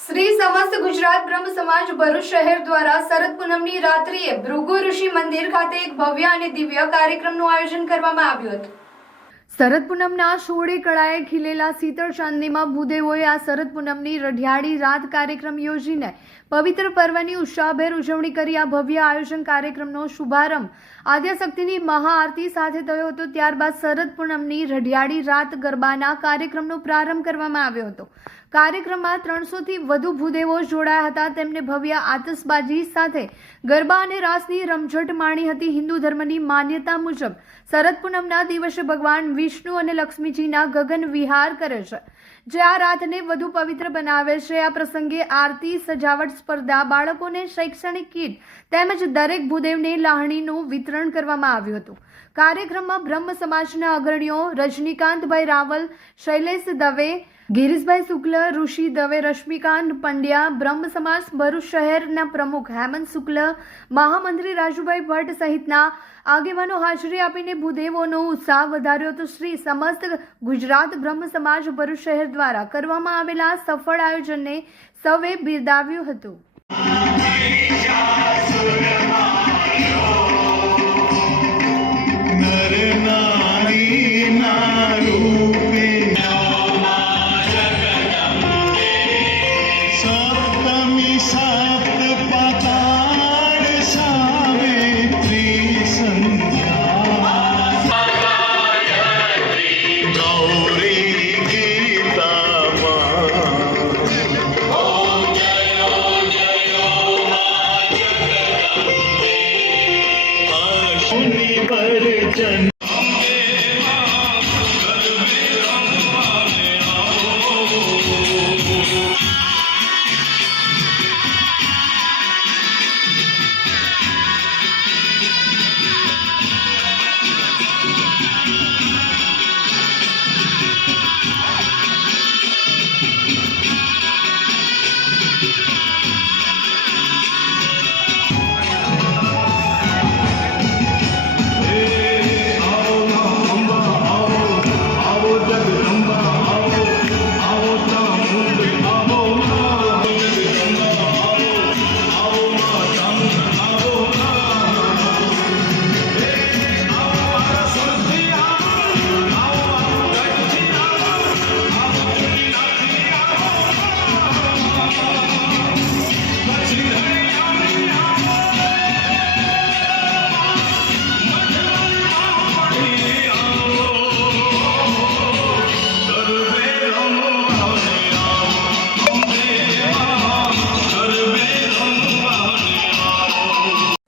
શ્રી સમસ્ત ગુજરાત બ્રહ્મ સમાજ ભરૂચ શહેર દ્વારા શરદ પૂનમની રાત્રિએ ભૃગુ ઋષિ મંદિર ખાતે એક ભવ્ય અને દિવ્ય કાર્યક્રમનું આયોજન કરવામાં આવ્યું હતું। શરદ પૂનમના સોળે કળાએ ખીલેલા શીતળ ચાંદનીમાં ભૂદેવોએ આ શરદ પૂનમની રઢિયાળી રાત કાર્યક્રમ યોજીને પવિત્ર પર્વની ઉત્સાહભેર ઉજવણી કરી આ ભવ્ય આયોજન કાર્યક્રમનો શુભારંભ આદ્યશક્તિની મહાઆરતી સાથે થયો હતો। ત્યારબાદ શરદ પૂનમની રઢિયાળી રાત ગરબાના કાર્યક્રમનો પ્રારંભ કરવામાં આવ્યો હતો। કાર્યક્રમમાં 300થી વધુ ભૂદેવો જોડાયા હતા। તેમને ભવ્ય આતશબાજી સાથે ગરબા અને રાસની રમઝટ માણી હતી। હિન્દુ ધર્મની માન્યતા મુજબ શરદ પૂનમના દિવસે ભગવાન વિષ્ણુ અને લક્ષ્મીજીના ગગન વિહાર કરે છે, જે આ રાતને વધુ પવિત્ર બનાવે છે। આ પ્રસંગે આરતી, સજાવટ સ્પર્ધા, બાળકોને શૈક્ષણિક કીટ તેમજ દરેક ભૂદેવને લાહણીનું વિતરણ કરવામાં આવ્યું હતું। કાર્યક્રમમાં બ્રહ્મ સમાજના અગ્રણીઓ રજનીકાંતભાઈ રાવલ, શૈલેષ દવે, ગિરીશભાઈ શુક્લ, ઋષિ દવે, રશ્મિકાંત પંડ્યા, બ્રહ્મ સમાજ ભરૂચ શહેરના પ્રમુખ હેમંત શુક્લ, મહામંત્રી રાજુભાઈ ભટ્ટ સહિતના આગેવાનો હાજરી આપીને ભૂદેવોનો ઉત્સાહ વધાર્યો હતો। શ્રી સમસ્ત ગુજરાત બ્રહ્મ સમાજ ભરૂચ શહેર દ્વારા કરવામાં આવેલા સફળ આયોજનને સૌએ બિરદાવ્યું હતું।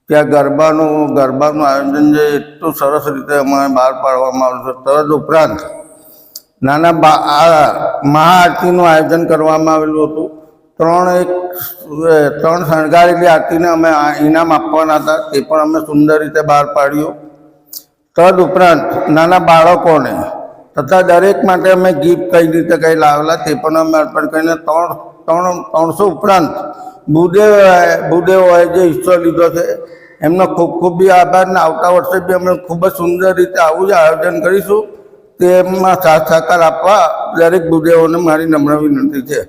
ત્યાં ગરબાનું આયોજન છે એટલું સરસ રીતે અમારે બહાર પાડવામાં આવ્યું છે। તદ ઉપરાંત મહાઆરતીનું આયોજન કરવામાં આવેલું હતું। ત્રણ શણગારેલી આરતીને અમે ઇનામ આપવાના હતા, તે પણ અમે સુંદર રીતે બહાર પાડ્યું। તદ ઉપરાંત નાના બાળકોને તથા દરેક માટે અમે ગિફ્ટ કઈ રીતે કઈ લાવેલા તે પણ અમે અર્પણ કરીને 300 ઉપરાંત ભૂદેવોએ જે હિસ્સો લીધો છે એમનો ખૂબ ખૂબ બી આભાર। ને આવતા વર્ષે બી અમે ખૂબ જ સુંદર રીતે આવું જ આયોજન કરીશું। તેમાં સાથ સહકાર આપવા દરેક ભૂદેવોને મારી નમ્ર વિનંતી છે।